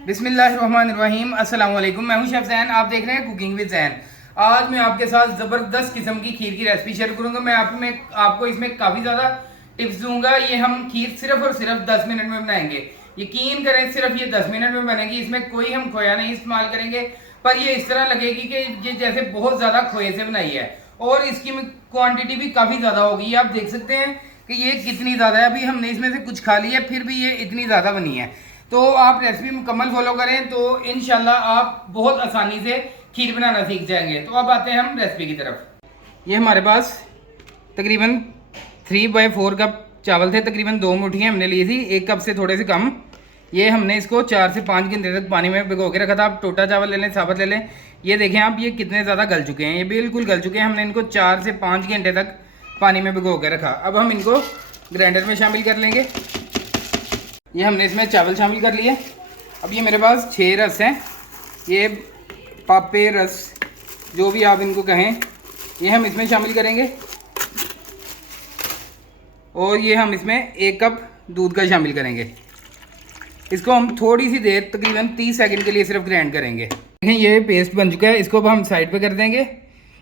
बिस्मिल्लाहिर्रहमानिर्रहीम। अस्सलाम वालेकुम। मैं हूं शेफ जैन, आप देख रहे हैं कुकिंग विद जैन। आज मैं आपके साथ ज़बरदस्त किस्म की खीर की रेसिपी शेयर करूंगा। मैं आपको इसमें काफ़ी ज़्यादा टिप्स दूंगा। ये हम खीर सिर्फ और सिर्फ 10 मिनट में बनाएंगे। यकीन करें, सिर्फ ये 10 मिनट में बनेगी। इसमें कोई हम खोया नहीं इस्तेमाल करेंगे, पर ये इस तरह लगेगी कि ये जैसे बहुत ज़्यादा खोए से बनाई है। और इसकी क्वांटिटी भी काफ़ी ज़्यादा होगी। आप देख सकते हैं कि ये कितनी ज़्यादा है। अभी हमने इसमें से कुछ खा लिया, फिर भी ये इतनी ज़्यादा बनी है। तो आप रेसिपी मुकम्मल फॉलो करें तो इंशाल्लाह आप बहुत आसानी से खीर बनाना सीख जाएंगे। तो अब आते हैं हम रेसिपी की तरफ। ये हमारे पास तकरीबन 3/4 कप चावल थे। तकरीबन 2 मुट्ठियाँ हमने ली थी, 1 कप से थोड़े से कम। ये हमने इसको 4 से 5 घंटे तक पानी में भिगो के रखा था। आप टोटा चावल ले लें, साबुत ले लें। ये देखें आप, ये कितने ज़्यादा गल चुके हैं। ये बिल्कुल गल चुके हैं। हमने इनको 4 से 5 घंटे तक पानी में भिगो के रखा। अब हम इनको ग्राइंडर में शामिल कर लेंगे। ये हमने इसमें चावल शामिल कर लिए। अब ये मेरे पास 6 रस हैं। ये पापे रस, जो भी आप इनको कहें, ये हम इसमें शामिल करेंगे। और ये हम इसमें 1 कप दूध का शामिल करेंगे। इसको हम थोड़ी सी देर, तकरीबन 30 सेकंड के लिए सिर्फ ग्राइंड करेंगे। देखें ये पेस्ट बन चुका है। इसको अब हम साइड पे कर देंगे।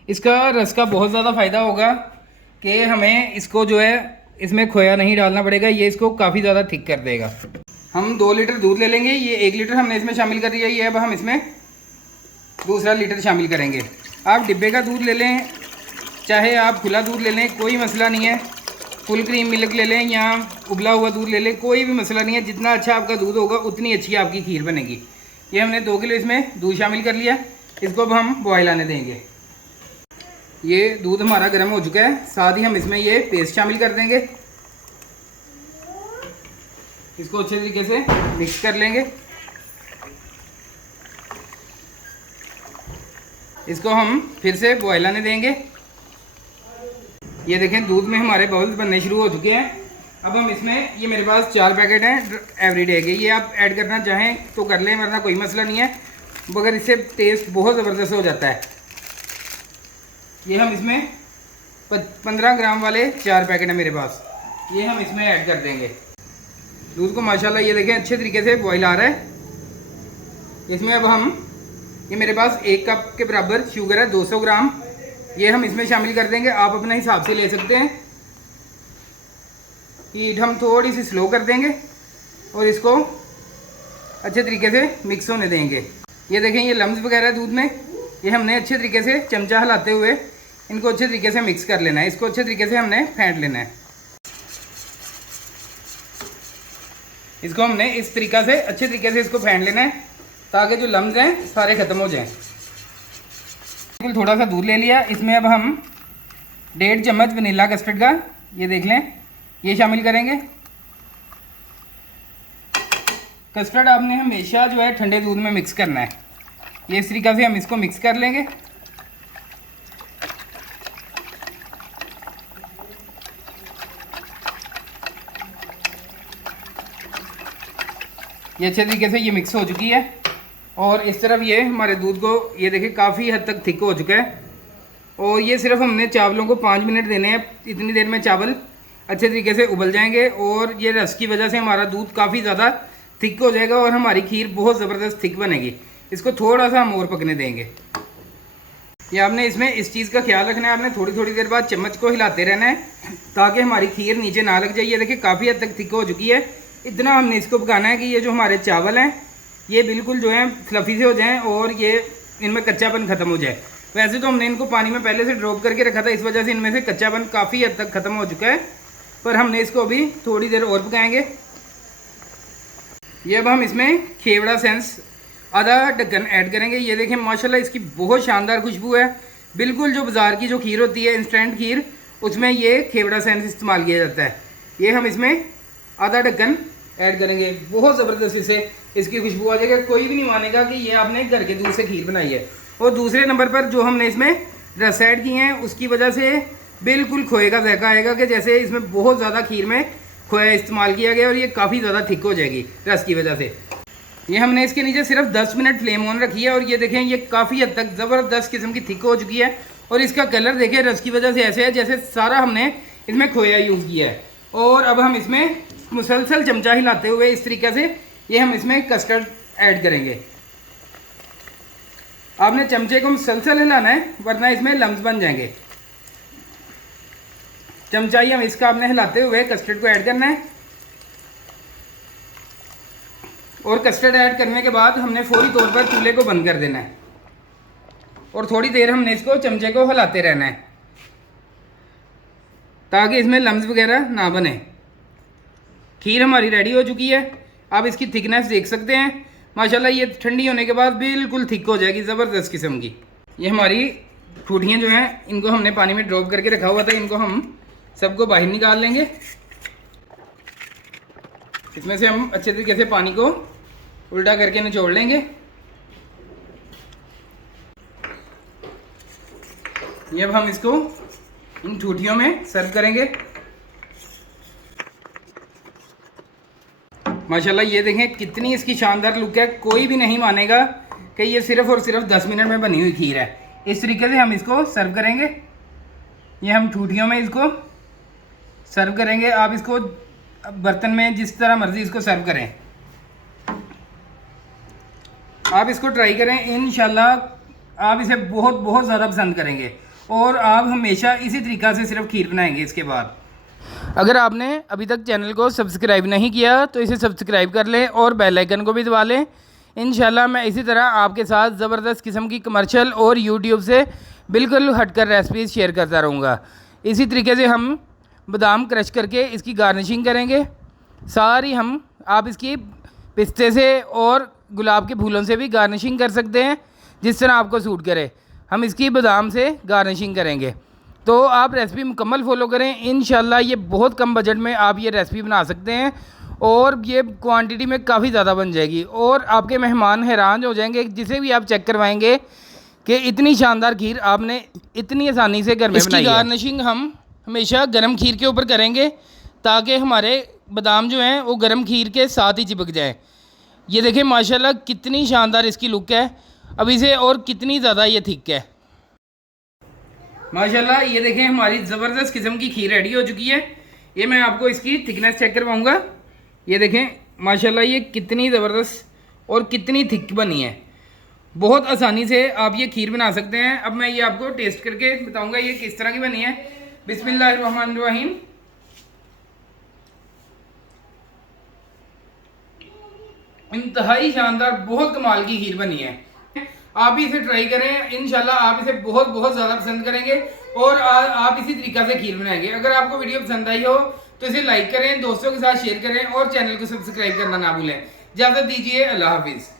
इसका रस का बहुत ज़्यादा फ़ायदा होगा कि हमें इसको जो है इसमें खोया नहीं डालना पड़ेगा। ये इसको काफ़ी ज़्यादा थिक कर देगा। हम 2 लीटर दूध ले लेंगे। ये 1 लीटर हमने इसमें शामिल कर दिया। ये अब हम इसमें दूसरा लीटर शामिल करेंगे। आप डिब्बे का दूध ले लें, चाहे आप खुला दूध ले लें, कोई मसला नहीं है। फुल क्रीम मिल्क ले लें या उबला हुआ दूध ले लें, कोई भी मसला नहीं है। जितना अच्छा आपका दूध होगा उतनी अच्छी आपकी खीर बनेगी। ये हमने 2 किलो इसमें दूध शामिल कर लिया। इसको अब हम बॉयल आने देंगे। ये दूध हमारा गर्म हो चुका है। साथ ही हम इसमें ये पेस्ट शामिल कर देंगे। इसको अच्छे तरीके से मिक्स कर लेंगे। इसको हम फिर से बॉयल आने देंगे। ये देखें दूध में हमारे बबल्स बनने शुरू हो चुके हैं। अब हम इसमें, ये मेरे पास 4 पैकेट हैं एवरीडे के। ये आप ऐड करना चाहें तो कर लें, वरना कोई मसला नहीं है, मगर इससे टेस्ट बहुत ज़बरदस्त हो जाता है। ये हम इसमें 15 ग्राम वाले 4 पैकेट हैं मेरे पास। ये हम इसमें ऐड कर देंगे। दूध को माशाल्लाह ये देखें अच्छे तरीके से बॉयल आ रहा है। इसमें अब हम, ये मेरे पास 1 कप के बराबर शुगर है, 200 ग्राम। ये हम इसमें शामिल कर देंगे। आप अपने हिसाब से ले सकते हैं। हीट हम थोड़ी सी स्लो कर देंगे और इसको अच्छे तरीके से मिक्स होने देंगे। ये देखें ये लम्स वगैरह दूध में, ये हमने अच्छे तरीके से चमचा हिलाते हुए इनको अच्छे तरीके से मिक्स कर लेना है। इसको अच्छे तरीके से हमने फेंट लेना है। इसको हमने इस तरीक़ा से अच्छे तरीके से इसको फेंट लेना है, ताकि जो लम्स हैं सारे ख़त्म हो जाएं। बिल्कुल थोड़ा सा दूध ले लिया। इसमें अब हम 1.5 चम्मच वनीला कस्टर्ड का, ये देख लें, ये शामिल करेंगे। कस्टर्ड आपने हमेशा जो है ठंडे दूध में मिक्स करना है। ये इस तरीक़ा से हम इसको मिक्स कर लेंगे। ये अच्छे तरीके से ये मिक्स हो चुकी है। और इस तरफ ये हमारे दूध को, ये देखिए काफ़ी हद तक थिक हो चुका है। और ये सिर्फ हमने चावलों को 5 मिनट देने हैं। इतनी देर में चावल अच्छे तरीके से उबल जाएंगे और ये रस की वजह से हमारा दूध काफ़ी ज़्यादा थिक हो जाएगा और हमारी खीर बहुत ज़बरदस्त थिक बनेगी। इसको थोड़ा सा हम और पकने देंगे। ये आपने इसमें इस चीज़ का ख्याल रखना है, आपने थोड़ी थोड़ी देर बाद चम्मच को हिलाते रहना है, ताकि हमारी खीर नीचे ना लग जाए। ये देखिए काफ़ी हद तक थिक हो चुकी है। इतना हमने इसको पकाना है कि ये जो हमारे चावल हैं ये बिल्कुल जो है फ्लफ़ी से हो जाएं और ये इनमें कच्चापन ख़त्म हो जाए। वैसे तो हमने इनको पानी में पहले से ड्रॉप करके रखा था, इस वजह से इनमें से कच्चापन काफ़ी हद तक ख़त्म हो चुका है, पर हमने इसको अभी थोड़ी देर और पकाएंगे। ये अब हम इसमें खेवड़ा सेंस आधा ढक्कन ऐड करेंगे। ये देखें माशाल्लाह इसकी बहुत शानदार खुशबू है। बिल्कुल जो बाज़ार की जो खीर होती है, इंस्टेंट खीर, उसमें ये खेवड़ा सेंस इस्तेमाल किया जाता है। ये हम इसमें आधा ढक्कन ऐड करेंगे। बहुत ज़बरदस्ती से इसकी खुशबू आ जाएगा। कोई भी नहीं मानेगा कि ये आपने घर के दूध से खीर बनाई है। और दूसरे नंबर पर जो हमने इसमें रस ऐड किए हैं, उसकी वजह से बिल्कुल खोए का जायका आएगा कि जैसे इसमें बहुत ज़्यादा खीर में खोया इस्तेमाल किया गया और ये काफ़ी ज़्यादा थिक हो जाएगी रस की वजह से। ये हमने इसके नीचे सिर्फ 10 मिनट फ्लेम ऑन रखी है और ये देखें ये काफ़ी हद तक ज़बरदस्त किस्म की थिक हो चुकी है। और इसका कलर देखें रस की वजह से ऐसे है जैसे सारा हमने इसमें खोया यूज़ किया है। और अब हम इसमें मुसलसल चमचा हिलाते हुए इस तरीके से ये हम इसमें कस्टर्ड ऐड करेंगे। आपने चमचे को मुसलसल हिलाना है वरना इसमें लम्स बन जाएंगे। चमचाई हम इसका आपने हिलाते हुए कस्टर्ड को ऐड करना है और कस्टर्ड ऐड करने के बाद हमने फौरी तौर पर चूल्हे को बंद कर देना है और थोड़ी देर हमने इसको चमचे को हिलाते रहना है ताकि इसमें लम्स वगैरह ना बने। खीर हमारी रेडी हो चुकी है। आप इसकी थिकनेस देख सकते हैं माशाल्लाह, ये ठंडी होने के बाद बिल्कुल थिक हो जाएगी, ज़बरदस्त किस्म की। ये हमारी ठूठियाँ जो हैं इनको हमने पानी में ड्रॉप करके रखा हुआ था, इनको हम सबको बाहर निकाल लेंगे। इसमें से हम अच्छे तरीके से पानी को उल्टा करके निचोड़ लेंगे। ये अब हम इसको इन ठूठियों में सर्व करेंगे। माशाल्लाह ये देखें कितनी इसकी शानदार लुक है, कोई भी नहीं मानेगा कि ये सिर्फ़ और सिर्फ 10 मिनट में बनी हुई खीर है। इस तरीके से हम इसको सर्व करेंगे। ये हम ठूठियों में इसको सर्व करेंगे। आप इसको बर्तन में जिस तरह मर्ज़ी इसको सर्व करें। आप इसको ट्राई करें, इंशाल्लाह आप इसे बहुत बहुत ज़्यादा पसंद करेंगे और आप हमेशा इसी तरीक़ा से सिर्फ खीर बनाएंगे। इसके बाद अगर आपने अभी तक चैनल को सब्सक्राइब नहीं किया तो इसे सब्सक्राइब कर लें और बेल आइकन को भी दबा लें। इंशाल्लाह मैं इसी तरह आपके साथ ज़बरदस्त किस्म की कमर्शियल और यूट्यूब से बिल्कुल हटकर रेसिपीज़ शेयर करता रहूँगा। इसी तरीके से हम बादाम क्रश करके इसकी गार्निशिंग करेंगे सारी। हम आप इसकी पिस्ते से और गुलाब के फूलों से भी गार्निशिंग कर सकते हैं, जिस तरह आपको सूट करे। हम इसकी बादाम से गार्निशिंग करेंगे। तो आप रेसिपी मुकम्मल फॉलो करें, इंशाल्लाह ये बहुत कम बजट में आप ये रेसिपी बना सकते हैं और ये क्वांटिटी में काफ़ी ज़्यादा बन जाएगी और आपके मेहमान हैरान हो जाएंगे जिसे भी आप चेक करवाएंगे कि इतनी शानदार खीर आपने इतनी आसानी से घर में बनाई है। इसकी गार्निशिंग हम हमेशा गर्म खीर के ऊपर करेंगे ताकि हमारे बादाम जो हैं वो गर्म खीर के साथ ही चिपक जाएँ। ये देखें माशाल्लाह कितनी शानदार इसकी लुक है, अभी से और कितनी ज़्यादा ये थिक है माशाल्लाह। ये देखें हमारी ज़बरदस्त किस्म की खीर रेडी हो चुकी है। ये मैं आपको इसकी थिकनेस चेक करवाऊँगा। ये देखें माशाल्लाह ये कितनी ज़बरदस्त और कितनी थिक बनी है। बहुत आसानी से आप ये खीर बना सकते हैं। अब मैं ये आपको टेस्ट करके बताऊँगा ये किस तरह की बनी है। बिस्मिल्लाहिर्रहमानिर्रहीम। इंतहाई शानदार बहुत कमाल की खीर बनी है। आप भी इसे ट्राई करें, इंशाल्लाह आप इसे बहुत बहुत ज़्यादा पसंद करेंगे और आप इसी तरीक़ा से खीर बनाएंगे। अगर आपको वीडियो पसंद आई हो तो इसे लाइक करें, दोस्तों के साथ शेयर करें और चैनल को सब्सक्राइब करना ना भूलें। इजाज़त दीजिए, अल्लाह हाफिज़।